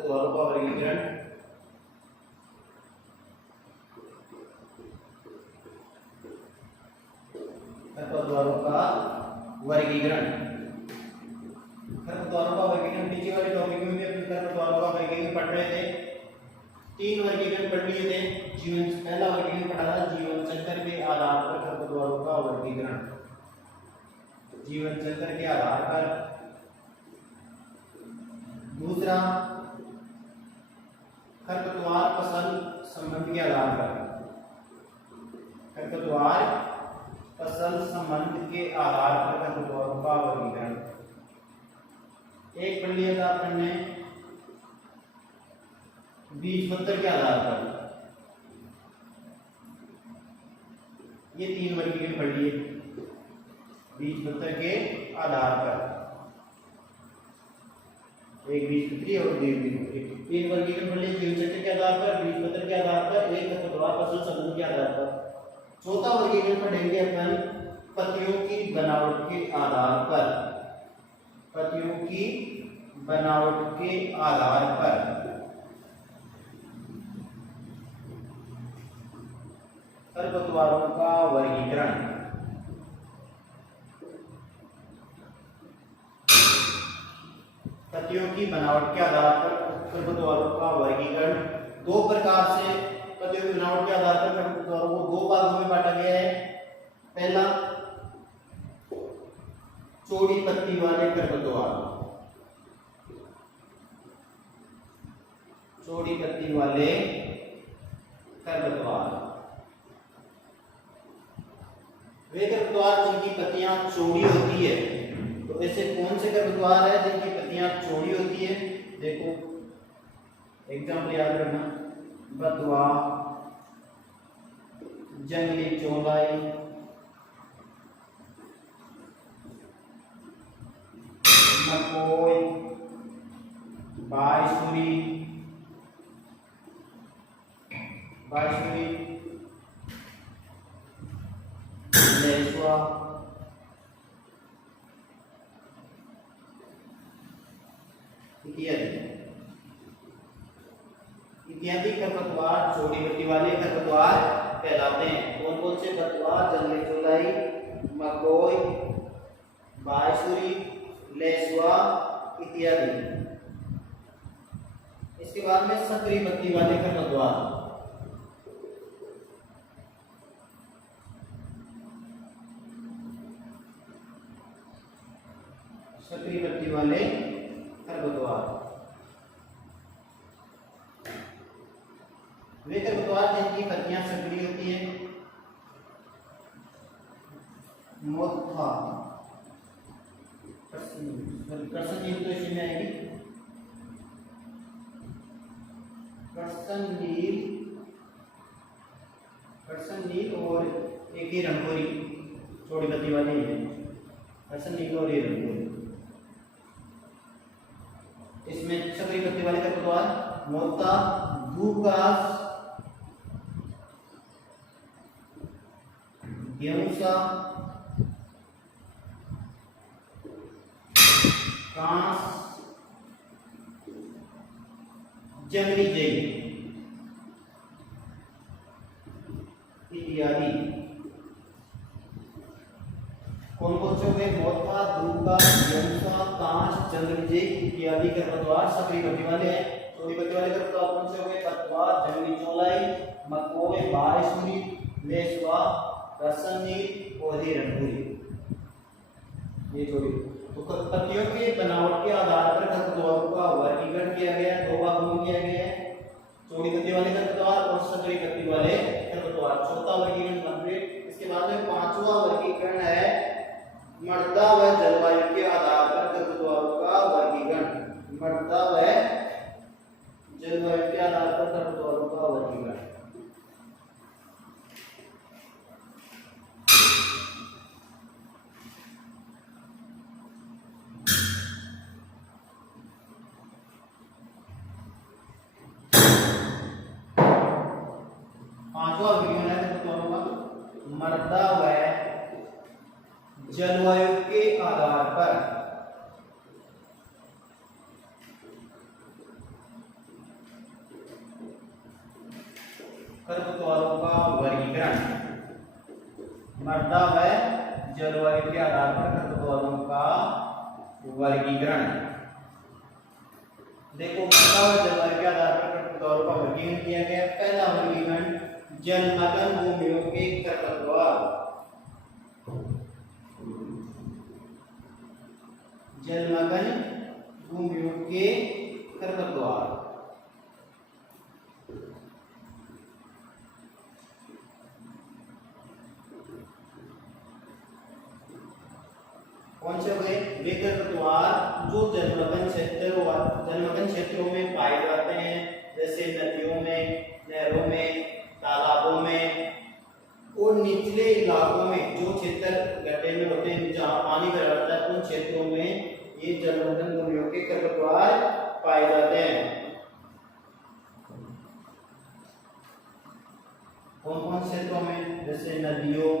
खरपतवारों का वर्गीकरण। खरपतवारों का वर्गीकरण, खरपतवारों का वर्गीकरण पीछे वाले टॉपिक में भी अपन खरपतवारों का वर्गीकरण पढ़ रहे थे। 3 वर्गीकरण पढ़ लिए थे। जीवन, पहला वर्गीकरण पढ़ा था जीवन चक्र के आधार पर खरपतवारों का वर्गीकरण, जीवन चक्र के आधार पर। दूसरा खरपतवार फसल संबंध के आधार पर, खरपतवार फसल संबंध के आधार पर खरपतवारों का वर्गीकरण। एक पढ़ लिया था अपन ने बीज पत्र के आधार पर, ये 3 वर्गीकरण पढ़ लिए बीज पत्र के आधार पर, एक बीजपत्री और द्विबीजपत्री। 3 वर्गीकरण पढ़ लिए जीवन चक्र के आधार पर, बीज पत्र के आधार पर, एक खरपतवार फसल संबंध के आधार पर। चौथा वर्गीकरण पढ़ेंगे अपन पत्तियों की बनावट के आधार पर, पत्तियों की बनावट के आधार पर। खरपतवारों का वर्गीकरण, पत्तियों की बनावट के आधार पर खरपतवारों का वर्गीकरण। 2 प्रकार से पत्तियों की बनावट के आधार पर खरपतवारों को 2 भागों में बांटा गया है। पहला चौड़ी पत्ती वाले खरपतवार, चौड़ी पत्ती वाले खरपतवार, वे खरपतवार जिनकी पत्तियां चौड़ी होती है। तो ऐसे कौन से खरपतवार है जिनकी पत्तियां चौड़ी होती है? देखो एग्जाम्पल याद रखना, बथुआ, जंगली चौलाई, मकोई, बाईसुरी, लेसुआ, इत्यादि खरपतवार चौड़ी पत्ती वाले खरपतवार कहलाते हैं। कौन कौन से? बथुआ, जंगली चौलाई, मकोई, बाईसुरी, लेसुआ इत्यादि। इसके बाद में सक्रिय पत्ती वाले खरपतवार, सक्रिय पत्ती वाले खरपतवार, वे खरपतवार जिनकी पत्तियां सक्रिय होती है। मोथा, करसननील तो इसी में आएगी, करसननील और एक ही रंगोरी, चौड़ी पत्ती वाली है करसननील और ये रंगोरी। इसमें सक्रिय पत्ती वाले खरपतवार मोता, धूपघास, गेहूसा, कांस, जंगली जई इत्यादि। कौन कौन से हो गए? मोथा, धूपघास, गेहूसा, कांस, जंगली जई इत्यादि खरपतवार सक्रिय पत्ती वाले हैं। चौड़ी पत्ती वाले खरपतवार कौन से हो गए? बथुआ, जंगली चौलाई, मकोई, बाईसुरी, लेसुआ, करसननील और रंगोली, ये चौड़ी। तो पत्तियों के बनावट के आधार पर खरपतवारों का वर्गीकरण किया गया है, 2 भागों में किया गया है, चौड़ी पत्ती वाले खरपतवार और सक्रिय पत्ती वाले खरपतवार। चौथा वर्गीकरण कंप्लीट। इसके बाद में 5वां वर्गीकरण है मृदा व जलवायु के आधार पर खरपतवारों का वर्गीकरण, मृदा व जलवायु के आधार पर खरपतवारों का वर्गीकरण। पांचवा वर्गीकरण है खरपतवारों का मृदा व जलवायु के आधार पर, खरपतवारों का वर्गीकरण। मृदा व जलवायु के आधार पर खरपतवारों का वर्गीकरण। देखो मृदा व जलवायु के आधार पर खरपतवारों का वर्गीकरण किया गया। पहला वर्गीकरण जलमग्न भूमियों के खरपतवार। जलमग्न भूमियों के खरपतवार। कौन से हुए? वे खरपतवार जो जलमग्न क्षेत्रों में पाए जाते हैं, जैसे नदियों में, नहरों में, तालाबों में और निचले इलाकों में, जो क्षेत्र गड्ढे में होते हैं जहाँ पानी भरा रहता है, उन क्षेत्रों में ये जलमग्न भूमियों के खरपतवार पाए जाते हैं। कौन कौन से क्षेत्रों में? जैसे नदियों,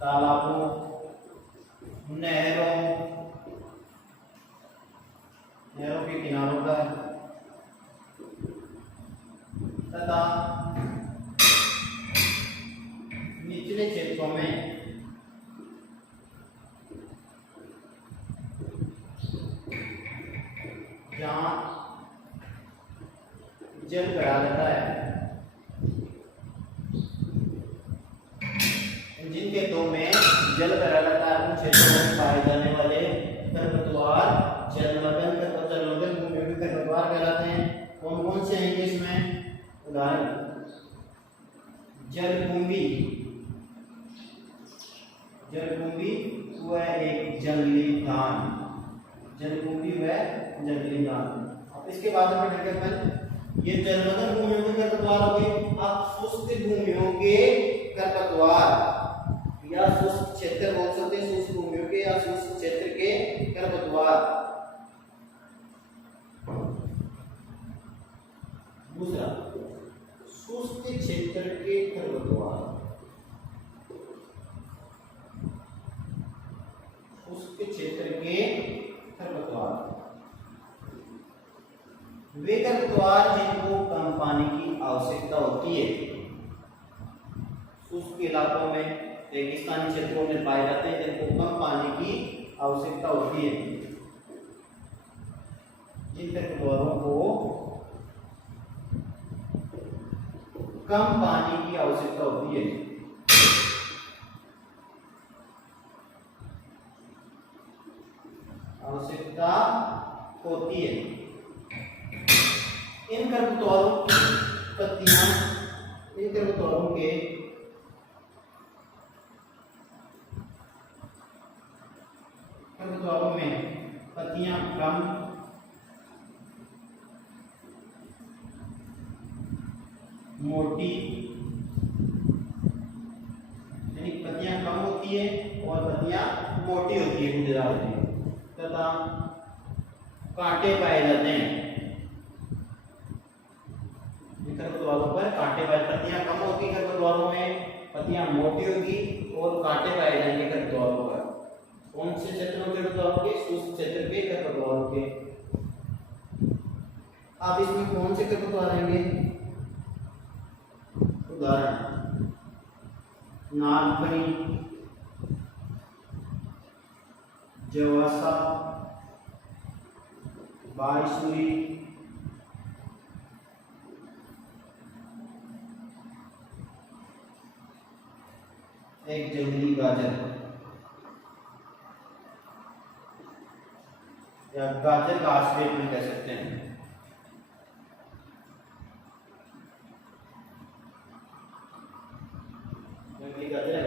तालाबों, नहरों के किनारों पर तथा निचले क्षेत्रों में। जहाँ जल भरा रहता है, जिन खेतों में जल भरा रहता है, उन क्षेत्रों में पाए जाने वाले खरपतवार जलमग्न भूमियों के खरपतवार कहलाते हैं। कौन कौन से हैं इसमें? उदाहरण जलकुंभी। जलकुंभी वह एक जंगली धान। जलकुंभी वह जंगली धान। अब इसके बाद में पढ़ेंगे अपन ये जलमग्न भूमियों के खरपतवार हो गए। अब शुष्क भूमियों के खरपतवार या शुष्क क्षेत्र बोल सकते हैं, शुष्क भूमियों के या शुष्क क्षेत्र के खरपतवार। दूसरा शुष्क क्षेत्र के खरपतवार। शुष्क क्षेत्र के खरपतवार वे खरपतवार जिनको कम पानी की आवश्यकता होती है। शुष्क इलाकों में, रेगिस्तानी क्षेत्रों में पाए जाते हैं, जिनको कम पानी की आवश्यकता होती है। जिन खरपतवारों को कम पानी की आवश्यकता होती है, इन खरपतवारों की पत्तियां, इन खरपतवारों के खरपतवारों में पत्तियां कम, मोटी, यानी पत्तियां कम होती है और पत्तियां मोटी होती है, गुदेदार होती है, तथा कांटे पाए जाते हैं। खरपतवारों पर कांटे पाए, पत्तियां कम होती है खरपतवारों में, पत्तियां मोटी होगी और कांटे पाए जाएंगे खरपतवारों पर। कौन से क्षेत्रों के खरपतवारों के? शुष्क क्षेत्र के खरपतवारों के। अब इसमें कौन से खरपतवार आएंगे? उदाहरण नागफनी, जवासा, बारसूरी, एक जंगली गाजर या गाजर का आश्रय में कह सकते हैं। जंगली गाजर,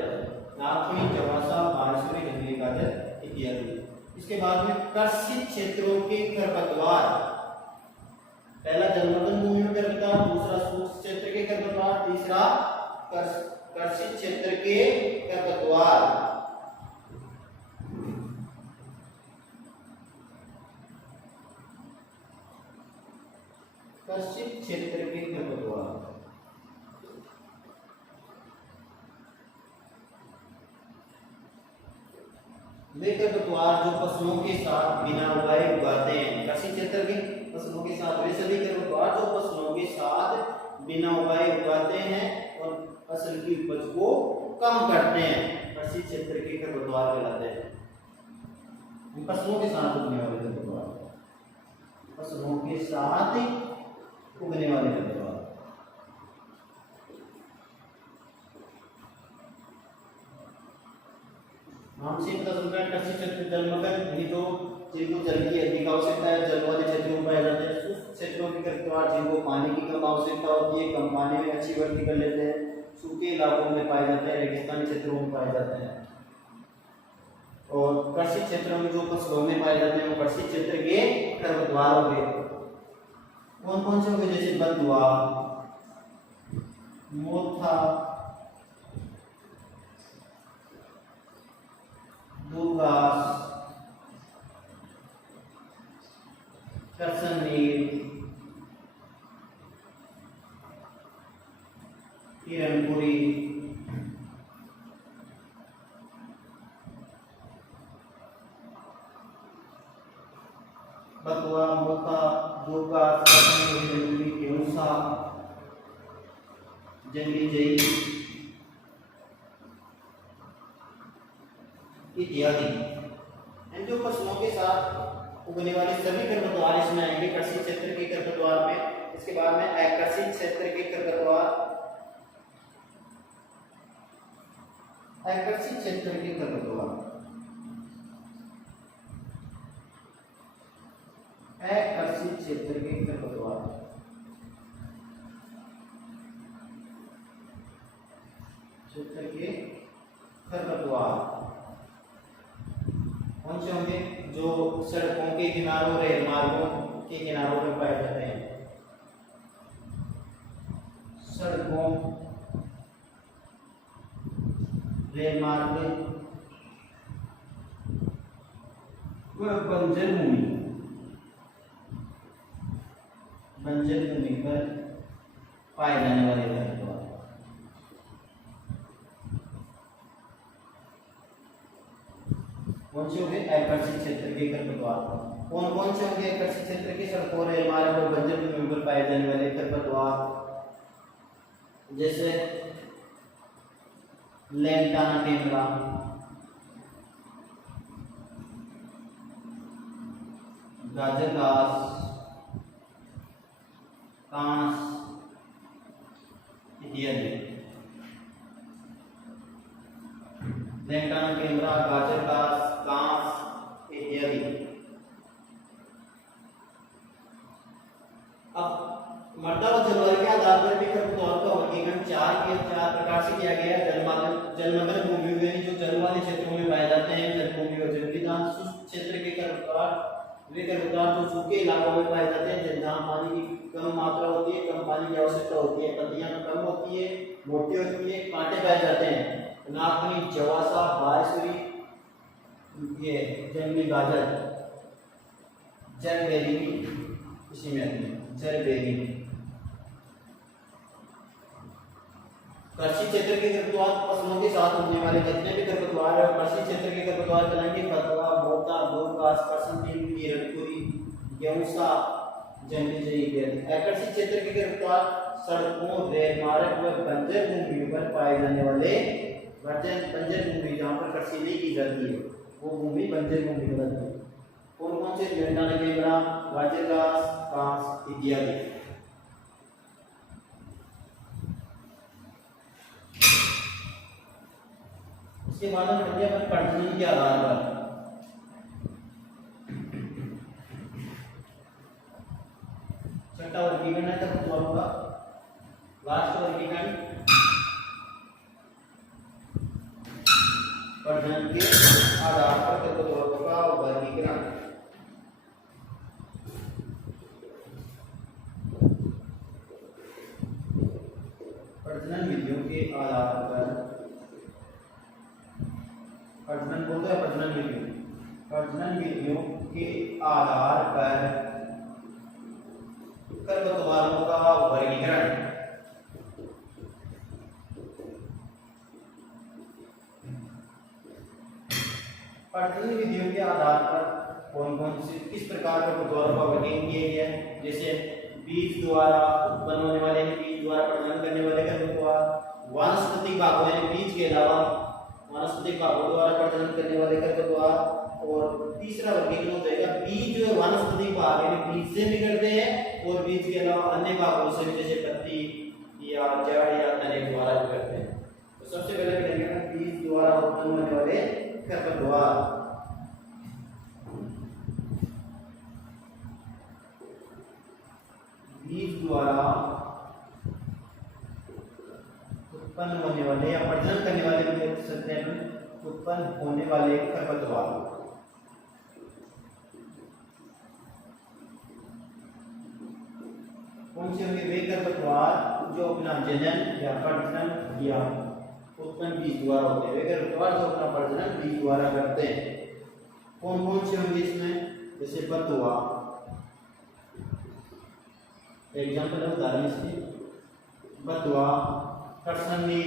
नागफनी, जवासा, बारसूरी, जंगली गाजर इत्यादि। इसके बाद में कृषि क्षेत्रों के खरपतवार। पहला जलमग्न भूमियों के खरपतवार, दूसरा शुष्क क्षेत्र के खरपतवार, तीसरा कृषि क्षेत्र के खरपतवार। कृषि क्षेत्र के खरपतवार वे खरपतवार जो फसलों के साथ बिना उगाए उगाते हैं। कृषि क्षेत्र के फसलों के साथ वे सभी खरपतवार जो फसलों के साथ बिना उगाए उगाते हैं और फसल की उपज को कम करते हैं, कृषि क्षेत्र के खरपतवार कहलाते हैं। फसलों के साथ उगने वाले खरपतवार, फसलों के साथ उगने वाले खरपतवार। नाम से पता चलता है कृषि क्षेत्र जलमग्न यानी जो जिनको जल की अधिक आवश्यकता है, जल वाले क्षेत्रों में पाए जाते हैं। शुष्क क्षेत्रों के खरपतवार जिनको पानी की कम आवश्यकता होती है, कम पानी में अच्छी वृद्धि कर लेते हैं, सूखे इलाकों में पाए जाते हैं, रेगिस्तानी क्षेत्रों में पाए जाते हैं। और कृषि क्षेत्रों में जो फसलों में पाए जाते हैं वो कृषि क्षेत्र के खरपतवार हो गए। कौन कौन से हो गए? जैसे बथुआ, मोथा, दूबघास, करसननील, हिरणपुरी, बथुआ, मोथा, दूबघास, करसननील, गेहूं, जंगली जई इत्यादि। जो फसलों के साथ उगने वाले सभी खरपतवार इसमें आएंगे कृषि क्षेत्र के खरपतवार में। इसके बाद में अकृषि क्षेत्र के खरपतवार, अकृषि क्षेत्र के खरपतवार, अकृषि क्षेत्र के खरपतवार, क्षेत्र के खरपतवार कौन से होंगे? जो सड़कों के किनारों, रेल मार्गों के किनारों पर पाए जाते हैं, सड़कों, रेल मार्ग व बंजर भूमि, बंजर भूमि पर पाए जाने वाले खरपतवार। कौन से होंगे? अकृषि क्षेत्र के खरपतवार। कौन कौन से होंगे अकृषि क्षेत्र के? सड़कों, रेल मार्ग और बंजर भूमि पर पाए जाने वाले खरपतवार, जैसे लैंटाना टेमरा, गाजर घास, कांस इत्यादि। लैंटाना टेमरा, गाजर घास, कांस इत्यादि। अब मृदा और जलवायु के आधार पर भी खरपतवार का वर्गीकरण चार प्रकार से किया गया है। जलमग्न भूमि में जो जल वाले क्षेत्रों में पाए जाते हैं, जलभूमि और जलविदान। शुष्क क्षेत्र के खरपतवार वे खरपतवार जो सूखे इलाकों में पाए जाते हैं, जहां पानी की कम मात्रा होती है, कम पानी की आवश्यकता होती है, पत्तियां कम होती है, मोटी होती है, कांटे पाए जाते हैं। नागनी, जवासा, बायसुरी, ये जंगली गाजर, जलबेरी इसी में आती है, जलबेरी। कृषि क्षेत्र के खरपतवार फसलों के साथ उगने वाले जितने भी खरपतवार है कृषि क्षेत्र के खरपतवार कहलाएंगे। बथुआ, मोथा, दूबघास, करसननील, हिरणपुरी, गेहूं, जंगली जई इत्यादि। अकृषि क्षेत्र के खरपतवार सड़कों, रेल मार्ग व बंजर भूमि पर पाए जाने वाले बंजर भूमि जहाँ पर कृषि नहीं की जाती है वो भूमि बंजर भूमि कहलाती है। कौन कौन से? लैंटाना टेमरा, गाजर घास, कांस इत्यादि। इसके बाद हम बढ़ते हैं प्रजनन के आधार पर। छठा वर्गीकरण है खरपतवारों का, लास्ट वर्गीकरण प्रजनन के आधार पर खरपतवारों का वर्गीकरण। प्रजनन विधियों के आधार पर, प्रजनन बोलते हैं प्रजनन विधियों, प्रजनन विधियों के आधार पर खरपतवारों का वर्गीकरण। प्रजनन विधियों के आधार पर कौन कौन से किस प्रकार के खरपतवारों का वर्गीकरण किया गया है? जैसे बीज द्वारा उत्पन्न होने वाले बीज द्वारा प्रजनन करने वाले खरपतवार, वानस्पतिक भागों यानी बीज के अलावा वानस्पतिक भागों द्वारा प्रजनन करने वाले खरपतवार। और तीसरा वर्गीकरण हो जाएगा बीज जो वानस्पतिक भाग यानी बीज से निकलते हैं और बीज के अलावा अन्य भागों से जैसे पत्ती या जड़ या तने द्वारा निकलते हैं। तो सबसे पहले करेंगे बीज द्वारा उत्पन्न होने वाले खरपतवार। बीज द्वारा उत्पन्न होने वाले या प्रजनन करने वाले भी देख सकते हैं, उत्पन्न होने वाले खरपतवार। कौन से होंगे वे खरपतवार जो अपना जनन या प्रजनन या उत्पन्न बीज द्वारा होते हैं। वे खरपतवार जो अपना प्रजनन बीज द्वारा करते हैं। कौन कौन से होंगे इसमें, जैसे बथुआ एग्जाम्पल है, उदाहरण इसके बथुआ, करसंदी,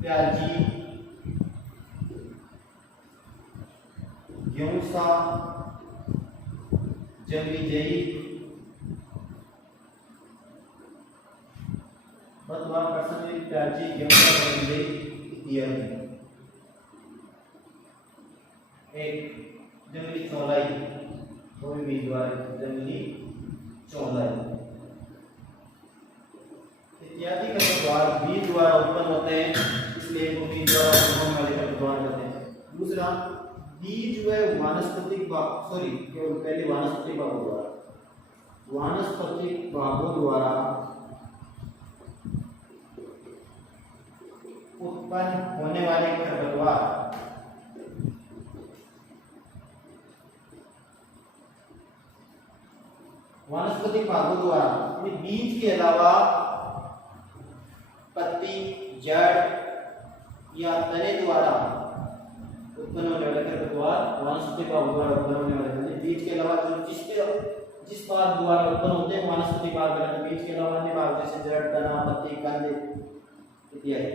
प्याजी, गेहूंसा, जंगली जई, बथुआ, करसंदी, प्याजी, गेहूंसा, जंगली जई इत्यादि। एक जंगली चौलाई, वो भी बीज द्वारा जंगली चौलाई इत्यादि खरपतवार बीज द्वारा उत्पन्न होते हैं, इसलिए इनको बीज द्वारा उत्पन्न होने वाले खरपतवार कहते हैं। दूसरा बीज व वानस्पतिक भाग, सॉरी केवल पहले वानस्पतिक भागों द्वारा, वानस्पतिक भागों द्वारा उत्पन्न होने वाले खरपतवार। वानस्पतिक भागों द्वारा बीज के अलावा पत्ती, जड़ या तने द्वारा उत्पन्न होने वाले खरपतवार वानस्पतिक भागों द्वारा उत्पन्न होने वाले। बीज के अलावा जिस भाग द्वारा उत्पन्न होते हैं वानस्पतिक भाग कहलाते हैं। बीज के अलावा अन्य भाग जैसे जड़, तना, पत्ती, कंद इत्यादि।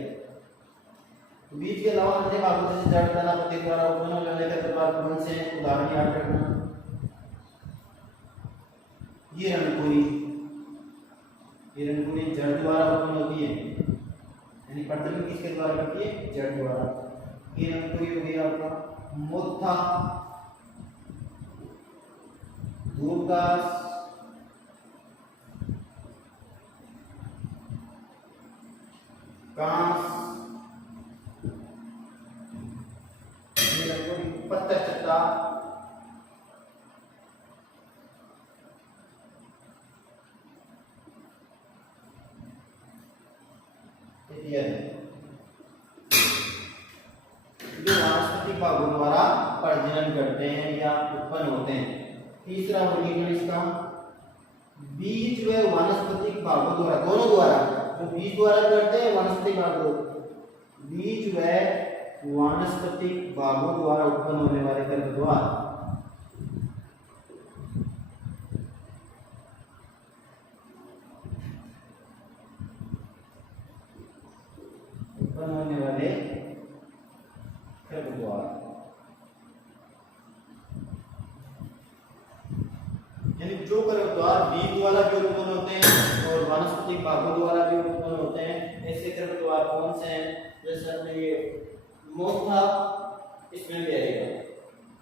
बीज के अलावा अन्य भागों जैसे जड़, तना, पत्ती द्वारा उत्पन्न होने वाले खरपतवार कौन से हैं, उदाहरण याद रखना। हिरणकुड़ी जड़ द्वारा उत्पन्न होती है, यानी प्रजनन किसके द्वारा करती है, जड़ द्वारा। हिरणकुड़ी हो गया आपका, मोथा, धूपघास, कांस, पत्थर चट्टा, जो वानस्पतिक भागों द्वारा प्रजनन करते हैं या उत्पन्न होते हैं। तीसरा वर्गीकरण इसका बीज व वानस्पतिक भागों द्वारा, दोनों द्वारा, जो बीज द्वारा करते हैं वानस्पतिक भागों, बीज व वानस्पतिक भागों द्वारा उत्पन्न होने वाले खरपतवार। उत्पन्न होने वाले खरपतवार यानी जो खरपतवार बीज द्वारा भी उत्पन्न होते हैं और वानस्पतिक भागों द्वारा भी उत्पन्न होते हैं, ऐसे खरपतवार कौन से हैं, जैसे अपने ये मोथा इसमें भी आएगा।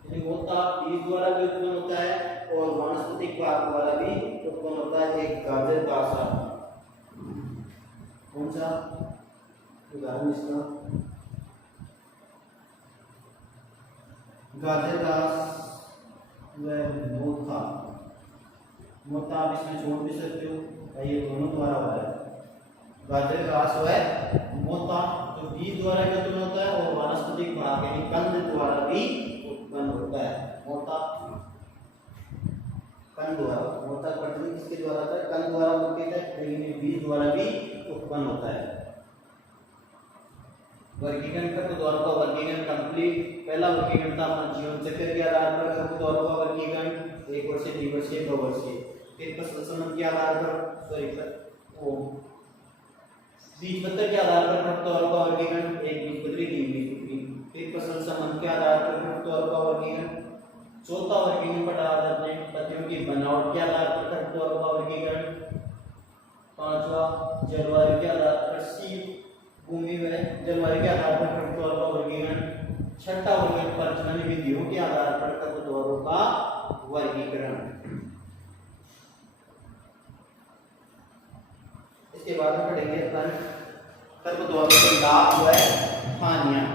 यानी मोथा बीज द्वारा भी उत्पन्न होता है और वानस्पतिक भाग द्वारा भी उत्पन्न होता है। एक गाजर का सा, कौन सा उदाहरण इसका, गाजर घास व मोथा। मोथा आप इसमें छोड़ भी सकते हो, ये दोनों द्वारा हो रहा है। गाजर घास व मोथा जो बीज द्वारा भी उत्पन्न होता है और वानस्पतिक भाग यानी कंद द्वारा भी उत्पन्न होता है। मोथा कंद द्वारा, मोथा प्रजनन किसके द्वारा होता है, कंद द्वारा होता है, लेकिन बीज द्वारा भी उत्पन्न होता है। वर्गीकरण खरपतवारों का वर्गीकरण कंप्लीट। पहला वर्गीकरण था अपना जीवन चक्र के आधार पर खरपतवारों का वर्गीकरण, 1 वर्षीय, 2 वर्षीय, 2 वर्षीय। फिर फसल संबंध के आधार पर, सॉरी बीज पत्र के आधार पर खरपतवारों का वर्गीकरण, एक बीजपत्री, 3 बीजपत्री। फिर फसल संबंध के आधार पर खरपतवारों का वर्गीकरण। चौथा वर्गीकरण पर आधार अपने पत्तियों की बनावट खरपतवारों के आधार पर खरपतवारों का वर्गीकरण। पांचवा जलवायु के आधार पर भूमि व जलवायु के आधार पर खरपतवारों का वर्गीकरण। छठा वर्गीकरण प्रजनन विधियों के आधार पर खरपतवारों का वर्गीकरण। इसके बाद में पढ़ेंगे अपन खरपतवारों के लाभ व हानियां।